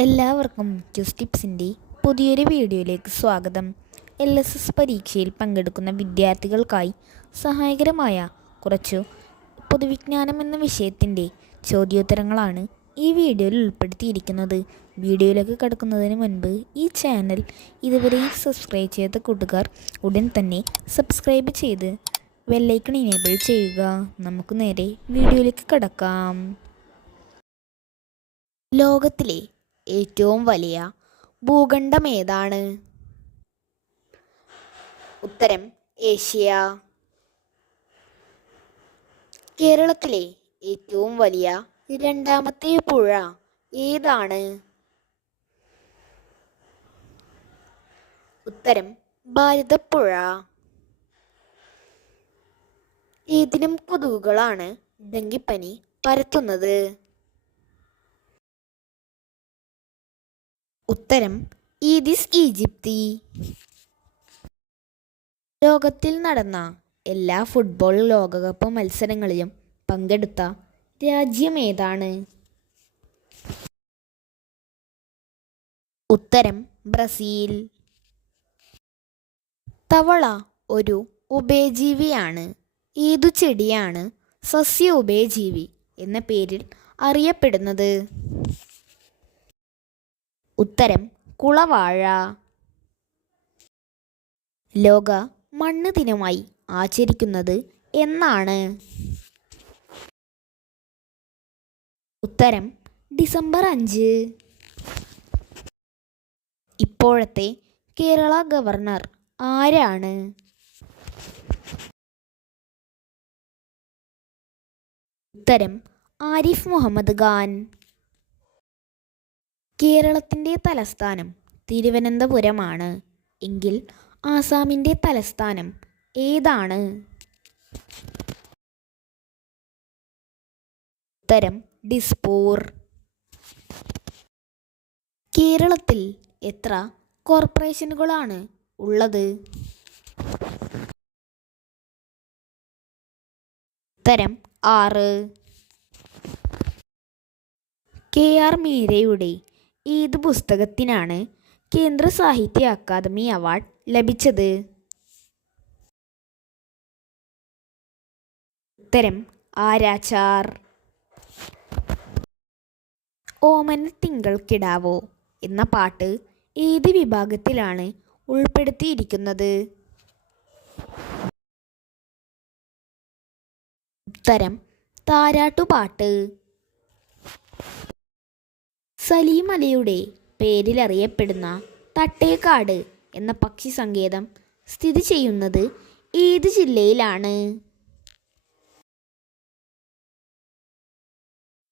എല്ലാവർക്കും ക്യൂസ് ടിപ്സിൻ്റെ പുതിയൊരു വീഡിയോയിലേക്ക് സ്വാഗതം. LSS പരീക്ഷയിൽ പങ്കെടുക്കുന്ന വിദ്യാർത്ഥികൾക്കായി സഹായകരമായ കുറച്ചു പൊതുവിജ്ഞാനം എന്ന വിഷയത്തിൻ്റെ ചോദ്യോത്തരങ്ങളാണ് ഈ വീഡിയോയിൽ ഉൾപ്പെടുത്തിയിരിക്കുന്നത്. വീഡിയോയിലേക്ക് കടക്കുന്നതിന് മുൻപ് ഈ ചാനൽ ഇതുവരെ സബ്സ്ക്രൈബ് ചെയ്ത കൂട്ടുകാർ ഉടൻ തന്നെ സബ്സ്ക്രൈബ് ചെയ്ത് ബെല്ലൈക്കൺ ഇനേബിൾ ചെയ്യുക. നമുക്ക് നേരെ വീഡിയോയിലേക്ക് കടക്കാം. ലോകത്തിലെ ഏറ്റവും വലിയ ഭൂഖണ്ഡം ഏതാണ്? ഉത്തരം ഏഷ്യ. കേരളത്തിലെ ഏറ്റവും വലിയ രണ്ടാമത്തെ പുഴ ഏതാണ്? ഉത്തരം ഭാരതപ്പുഴ. ഏതിനും കൊതുകുകളാണ് ഡെങ്കിപ്പനി പരത്തുന്നത്? ഉത്തരം ഈഡിസ് ഈജിപ്തി. ലോകത്തിൽ നടന്ന എല്ലാ ഫുട്ബോൾ ലോകകപ്പ് മത്സരങ്ങളിലും പങ്കെടുത്ത രാജ്യം ഏതാണ്? ഉത്തരം ബ്രസീൽ. തവള ഒരു ഉഭയജീവിയാണ്. ഏതു ചെടിയാണ് സസ്യ ഉഭയജീവി എന്ന പേരിൽ അറിയപ്പെടുന്നത്? ഉത്തരം കുളവാഴ. ലോക മണ്ണ് ദിനമായി ആചരിക്കുന്നത് എന്നാണ്? ഉത്തരം ഡിസംബർ 5. ഇപ്പോഴത്തെ കേരള ഗവർണർ ആരാണ്? ഉത്തരം ആരിഫ് മുഹമ്മദ് ഖാൻ. കേരളത്തിൻ്റെ തലസ്ഥാനം തിരുവനന്തപുരമാണ് എങ്കിൽ ആസാമിൻ്റെ തലസ്ഥാനം ഏതാണ്? ഉത്തരം ഡിസ്പൂർ. കേരളത്തിൽ എത്ര കോർപ്പറേഷനുകളാണ് ഉള്ളത്? ഉത്തരം 6. KR മീരയുടെ ഏത് പുസ്തകത്തിനാണ് കേന്ദ്ര സാഹിത്യ അക്കാദമി അവാർഡ് ലഭിച്ചത്? ഉത്തരം ആരാച്ചാർ. ഓമന തിങ്കൾക്കിടാവോ എന്ന പാട്ട് ഏത് വിഭാഗത്തിലാണ് ഉൾപ്പെടുത്തിയിരിക്കുന്നത്? ഉത്തരം താരാട്ടുപാട്ട്. സലീം അലിയുടെ പേരിൽ അറിയപ്പെടുന്ന തട്ടേക്കാട് എന്ന പക്ഷി സങ്കേതം സ്ഥിതി ചെയ്യുന്നത് ഏത് ജില്ലയിലാണ്?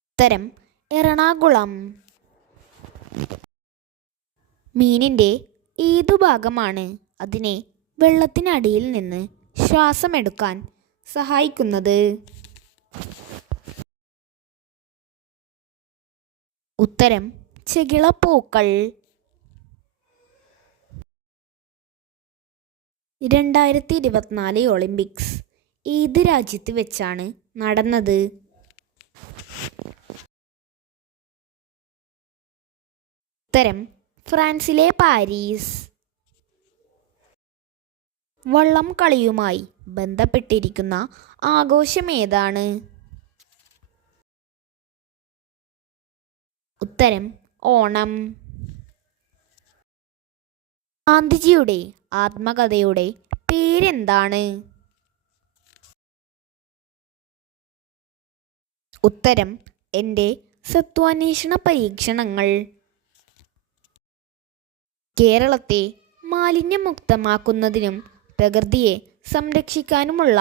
ഉത്തരം എറണാകുളം. മീനിൻ്റെ ഏതു ഭാഗമാണ് അതിനെ വെള്ളത്തിനടിയിൽ നിന്ന് ശ്വാസമെടുക്കാൻ സഹായിക്കുന്നത്? ഉത്തരം ചെകിളപ്പൂക്കൾ. 2024 ഒളിമ്പിക്സ് ഏത് രാജ്യത്ത് വെച്ചാണ് നടന്നത്? ഉത്തരം ഫ്രാൻസിലെ പാരീസ്. വള്ളം കളിയുമായി ബന്ധപ്പെട്ടിരിക്കുന്ന ആഘോഷം ഏതാണ്? ഉത്തരം ഓണം. ഗാന്ധിജിയുടെ ആത്മകഥയുടെ പേരെന്താണ്? ഉത്തരം എൻ്റെ സത്വാന്വേഷണ പരീക്ഷണങ്ങൾ. കേരളത്തെ മാലിന്യമുക്തമാക്കുന്നതിനും പ്രകൃതിയെ സംരക്ഷിക്കാനുമുള്ള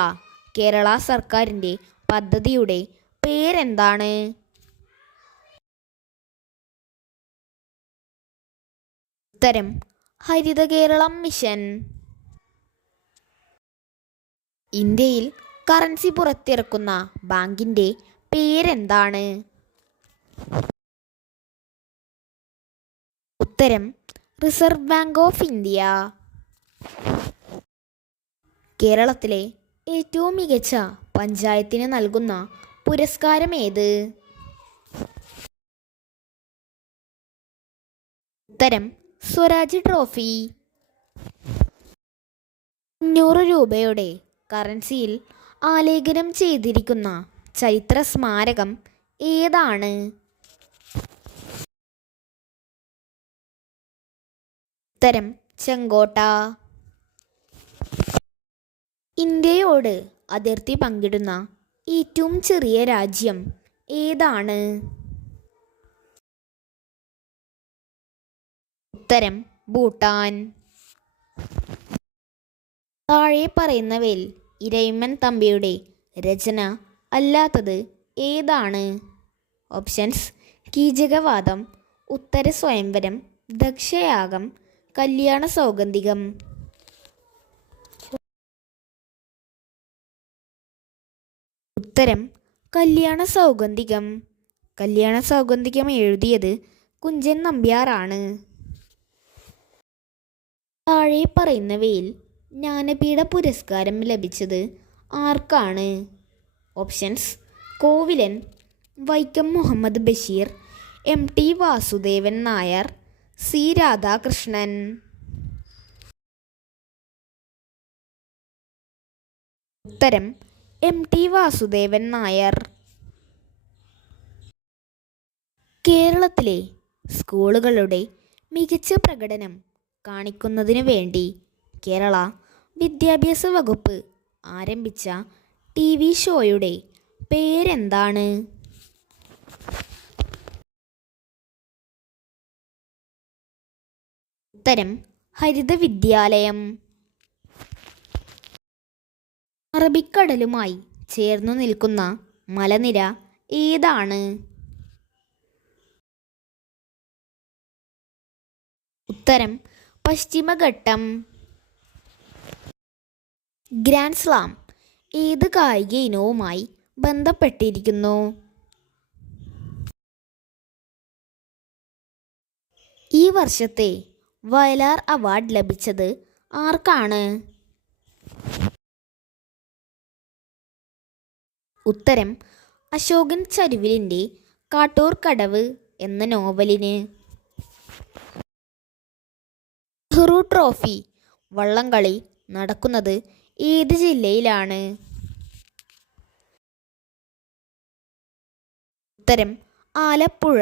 കേരള സർക്കാരിൻ്റെ പദ്ധതിയുടെ പേരെന്താണ്? ഉത്തരം ഹരിത കേരളം മിഷൻ. ഇന്ത്യയിൽ കറൻസി പുറത്തിറക്കുന്ന ബാങ്കിൻ്റെ പേരെന്താണ്? ഉത്തരം റിസർവ് ബാങ്ക് ഓഫ് ഇന്ത്യ. കേരളത്തിലെ ഏറ്റവും മികച്ച പഞ്ചായത്തിന് നൽകുന്ന പുരസ്കാരം ഏത്? ഉത്തരം സ്വരാജ് ട്രോഫി. 500 രൂപയുടെ കറൻസിയിൽ ആലേഖനം ചെയ്തിരിക്കുന്ന ചരിത്ര സ്മാരകം ഏതാണ്? ഉത്തരം ചെങ്കോട്ട. ഇന്ത്യയോട് അതിർത്തി പങ്കിടുന്ന ഏറ്റവും ചെറിയ രാജ്യം ഏതാണ്? ഉത്തരം ഭൂട്ടാൻ. താഴെ പറയുന്നവയിൽ ഇരയിമ്മൻ തമ്പിയുടെ രചന അല്ലാത്തത് ഏതാണ്? ഓപ്ഷൻസ്: കീചകവാദം, ഉത്തര സ്വയംവരം, ദക്ഷയാഗം, കല്യാണ സൗഗന്ധികം. ഉത്തരം കല്യാണ സൗഗന്ധികം. കല്യാണ സൗഗന്ധികം എഴുതിയത് കുഞ്ചൻ നമ്പ്യാറാണ്. താഴെ പറയുന്നവയിൽ ജ്ഞാനപീഠ പുരസ്കാരം ലഭിച്ചത് ആർക്കാണ്? Options: Kovilan, Vaikom Muhammad Basheer, MT Vasudevan Nair, C Radhakrishnan. ഉത്തരം MT വാസുദേവൻ നായർ. കേരളത്തിലെ സ്കൂളുകളുടെ മികച്ച പ്രകടനം കാണിക്കുന്നതിനു വേണ്ടി കേരള വിദ്യാഭ്യാസ വകുപ്പ് ആരംഭിച്ച TV ഷോയുടെ പേരെന്താണ്? ഉത്തരം ഹരിത വിദ്യാലയം. അറബിക്കടലുമായി ചേർന്നു നിൽക്കുന്ന മലനിര ഏതാണ്? ഉത്തരം പശ്ചിമഘട്ടം. ഗ്രാൻഡ് സ്ലാം ഏത് കായിക ഇനവുമായി ബന്ധപ്പെട്ടിരിക്കുന്നു? ഈ വർഷത്തെ വയലാർ അവാർഡ് ലഭിച്ചത് ആർക്കാണ്? ഉത്തരം അശോകൻ ചരുവിലിൻ്റെ കാട്ടൂർ കടവ് എന്ന നോവലിന്. നെഹ്റു ട്രോഫി വള്ളംകളി നടക്കുന്നത് ഏത് ജില്ലയിലാണ്? ഉത്തരം ആലപ്പുഴ.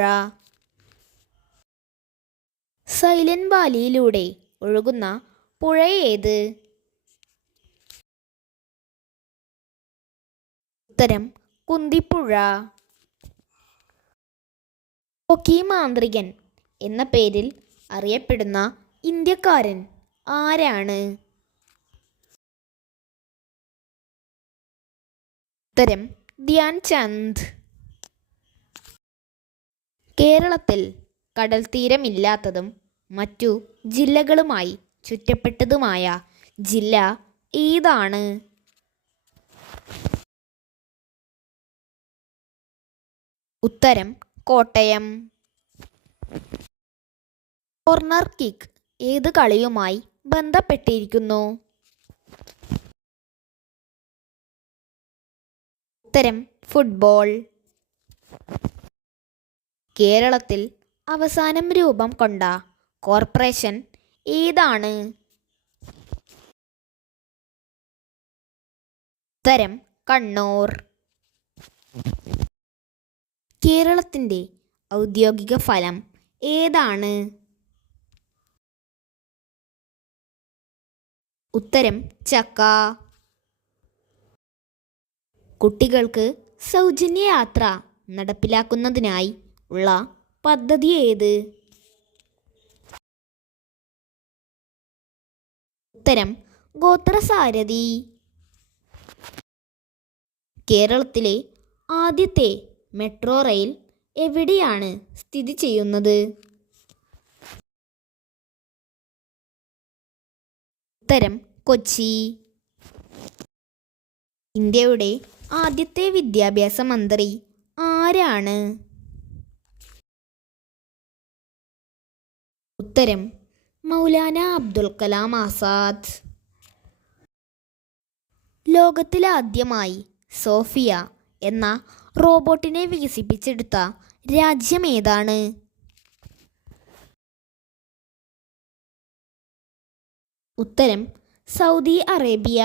സൈലന്റ് വാലിയിലൂടെ ഒഴുകുന്ന പുഴ ഏത്? ഉത്തരം കുന്തിപ്പുഴ. ഹോക്കി മാന്ത്രികൻ എന്ന പേരിൽ അറിയപ്പെടുന്ന ഇന്ത്യക്കാരൻ ആരാണ്? ഉത്തരം ധ്യാൻ ചന്ദ്. കേരളത്തിൽ കടൽ തീരമില്ലാത്തതും മറ്റു ജില്ലകളുമായി ചുറ്റപ്പെട്ടതുമായ ജില്ല ഏതാണ്? ഉത്തരം കോട്ടയം. കോർണർ കിക്ക് ഏത് കളിയുമായി ബന്ധപ്പെട്ടിരിക്കുന്നു? ഉത്തരം ഫുട്ബോൾ. കേരളത്തിൽ അവസാനം രൂപം കൊണ്ട കോർപ്പറേഷൻ ഏതാണ്? ഉത്തരം കണ്ണൂർ. കേരളത്തിൻ്റെ ഔദ്യോഗിക ഫലം ഏതാണ്? ഉത്തരം ചക്ക. കുട്ടികൾക്ക് സൗജന്യ യാത്ര നടപ്പിലാക്കുന്നതിനായി ഉള്ള പദ്ധതി ഏത്? ഉത്തരം ഗോത്രസാരഥി. കേരളത്തിലെ ആദ്യത്തെ മെട്രോ റെയിൽ എവിടെയാണ് സ്ഥിതി ചെയ്യുന്നത്? ഉത്തരം കൊച്ചി. ഇന്ത്യയുടെ ആദ്യത്തെ വിദ്യാഭ്യാസ മന്ത്രി ആരാണ്? ഉത്തരം മൗലാന അബ്ദുൽ കലാം ആസാദ്. ലോകത്തിലാദ്യമായി സോഫിയ എന്ന റോബോട്ടിനെ വികസിപ്പിച്ചെടുത്ത രാജ്യം ഏതാണ്? ഉത്തരം സൗദി അറേബ്യ.